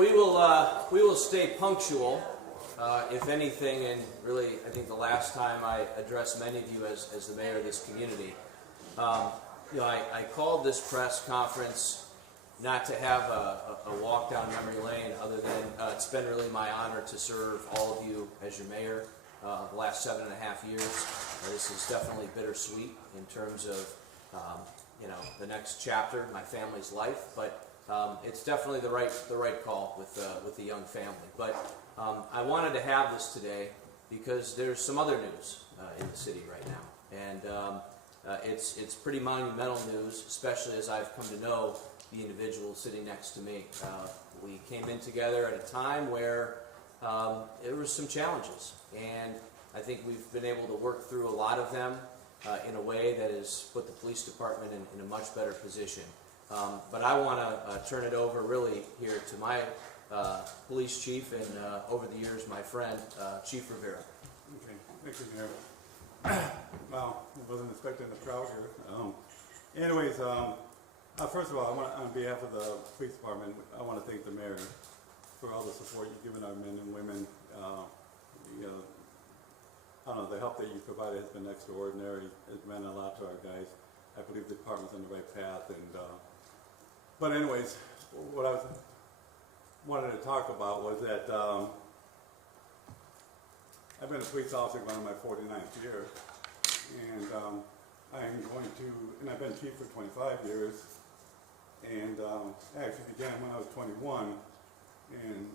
we will stay punctual, if anything, and really I think the last time I addressed many of you as the mayor of this community, I called this press conference not to have a walk down memory lane, other than it's been really my honor to serve all of you as your mayor the last 7.5 years. This is definitely bittersweet in terms of the next chapter in my family's life, but it's definitely the right call with the young family. But I wanted to have this today because there's some other news in the city right now, and it's pretty monumental news, especially as I've come to know the individual sitting next to me. We came in together at a time where there was some challenges, and I think we've been able to work through a lot of them in a way that has put the police department in a much better position. But I want to turn it over really here to my police chief and over the years my friend, Chief Rivera. Okay, thank you, Mayor. Well, I wasn't expecting the crowd here. Anyways, first of all, on behalf of the police department, I want to thank the mayor for all the support you've given our men and women. I don't know, the help that you provided has been extraordinary. It's meant a lot to our guys. I believe the department's on the right path. But anyways, what I wanted to talk about was that I've been a police officer going on my 49th year, and I've been chief for 25 years, and I actually began when I was 21, and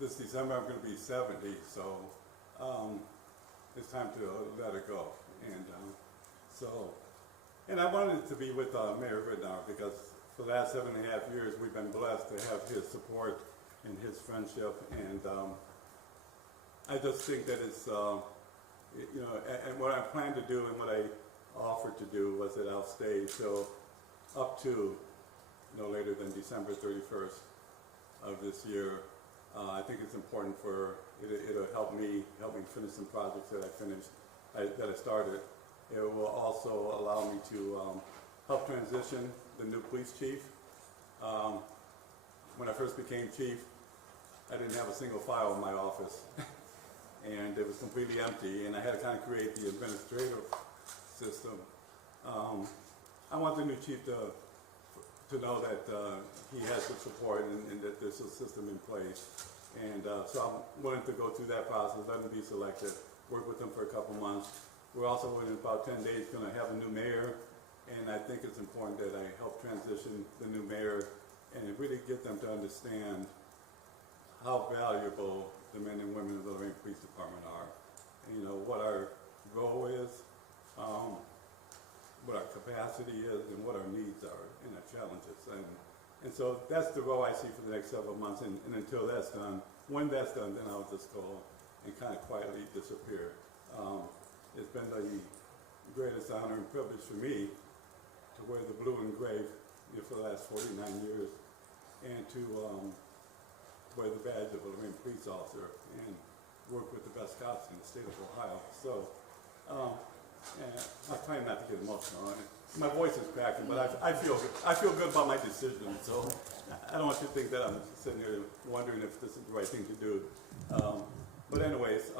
this December I'm going to be 70, so it's time to let it go. And I wanted to be with Mayor Ritenauer because for the last 7.5 years we've been blessed to have his support and his friendship, and I just think that it's, and what I plan to do and what I offered to do was that I'll stay till up to no later than December 31st of this year. I think it's important it'll help me finish some projects that I started. It will also allow me to help transition the new police chief. When I first became chief, I didn't have a single file in my office, and it was completely empty, and I had to kind of create the administrative system. I want the new chief to know that he has the support and that there's a system in place. And so I'm willing to go through that process, let him be selected, work with him for a couple months. We're also, in about 10 days, going to have a new mayor, and I think it's important that I help transition the new mayor and really get them to understand how valuable the men and women of the Lorain Police Department are. And, what our role is, what our capacity is, and what our needs are and our challenges. And so that's the role I see for the next several months, and until that's done. When that's done, then I'll just go and kind of quietly disappear. It's been the greatest honor and privilege for me to wear the blue and gray for the last 49 years, and to wear the badge of a Lorain police officer and work with the best cops in the state of Ohio. So, and I'm trying not to get emotional on it. My voice is cracking, but I feel good about my decision. So I don't want you to think that I'm sitting here wondering if this is the right thing to do. But anyways,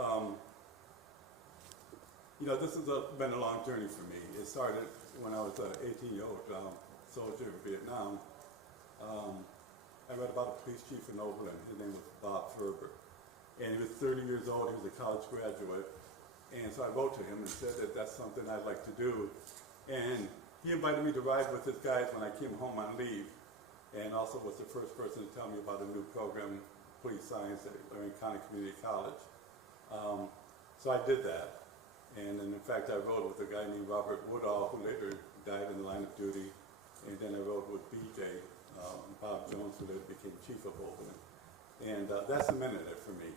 this has been a long journey for me. It started when I was an 18-year-old soldier in Vietnam. I read about a police chief in Oberlin. His name was Bob Ferber, and he was 30 years old. He was a college graduate. And so I wrote to him and said that that's something I'd like to do. And he invited me to ride with his guys when I came home on leave, and also was the first person to tell me about a new program, police science at Lorain County Community College. So I did that. And in fact, I rode with a guy named Robert Woodall, who later died in the line of duty. And then I rode with BJ, Bob Jones, who later became chief of Oberlin. And that cemented it for me.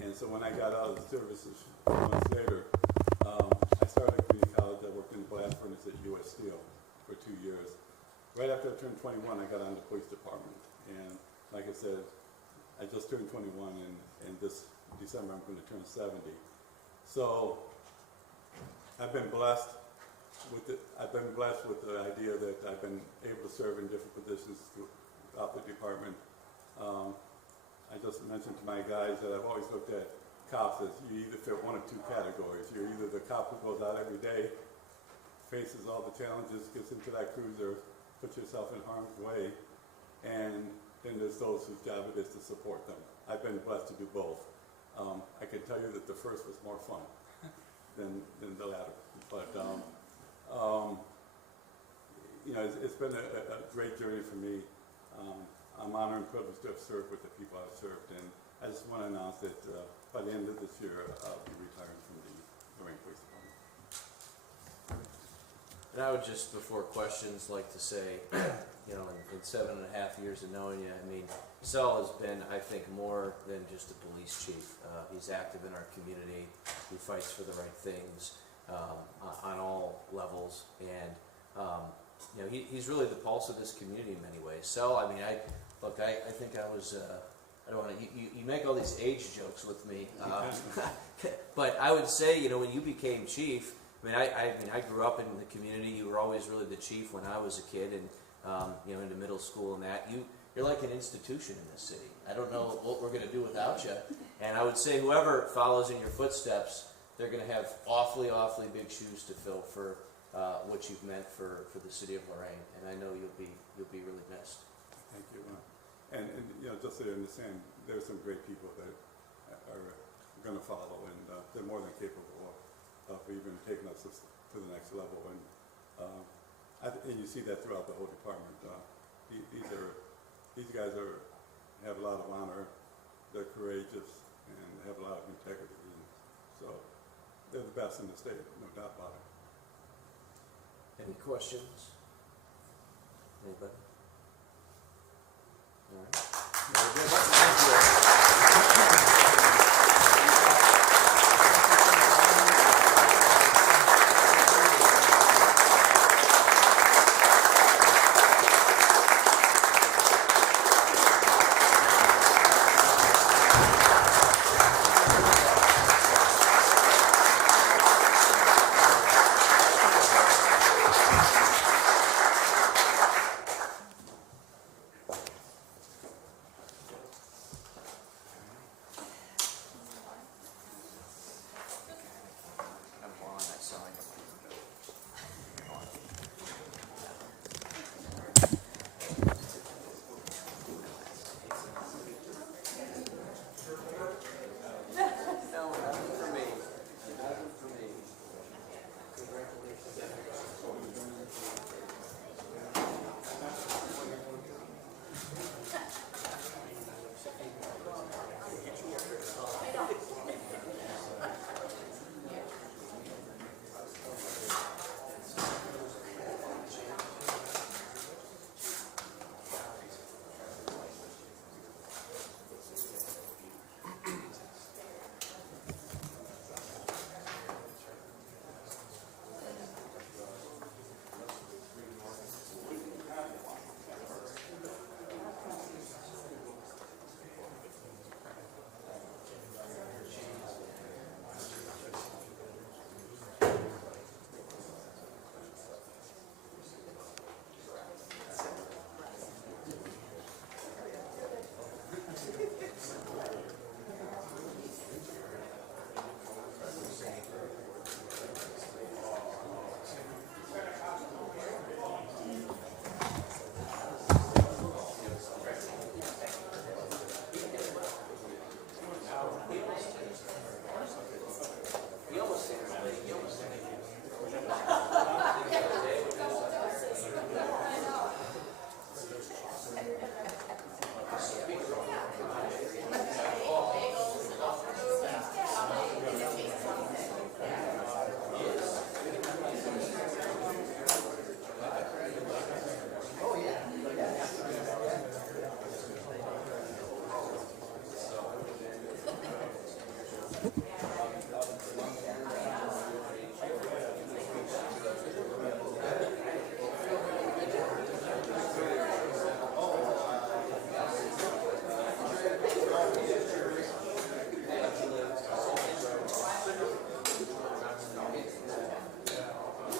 And so when I got out of the services a few months later, I started at community college. I worked in the blast furnace at U.S. Steel for 2 years. Right after I turned 21, I got on the police department. And like I said, I just turned 21, and this December I'm going to turn 70. So I've been blessed with the idea that I've been able to serve in different positions throughout the department. just mention to my guys that I've always looked at cops as you either fit one of two categories. You're either the cop who goes out every day, faces all the challenges, gets into that cruiser, puts yourself in harm's way, and then there's those whose job it is to support them. I've been blessed to do both. I can tell you that the first was more fun than the latter, but you know, it's been a great journey for me. I'm honored and privileged to have served with the people I've served, and I just want to announce that by the end of this year, I'll be retiring from the Lorain Police Department. And I would just, before questions, like to say, you know, in 7.5 years of knowing you, I mean, Sal has been, I think, more than just a police chief. He's active in our community. He fights for the right things on all levels, and you know, he's really the pulse of this community in many ways. So, I mean, I think I was. I don't want to. You make all these age jokes with me, but I would say, you know, when you became chief, I mean, I grew up in the community. You were always really the chief when I was a kid, and you know, into middle school and that. You're like an institution in this city. I don't know what we're going to do without you. And I would say whoever follows in your footsteps, they're going to have awfully big shoes to fill for what you've meant for the city of Lorain. And I know you'll be really missed. Thank you. And you know, just so you understand, there's some great people that are going to follow, and they're more than capable of even taking us to the next level. And and you see that throughout the whole department. These guys have a lot of honor. They're courageous and have a lot of integrity. And so they're the best in the state, no doubt about it. Any questions? Anybody? All right. Very good. Thank you.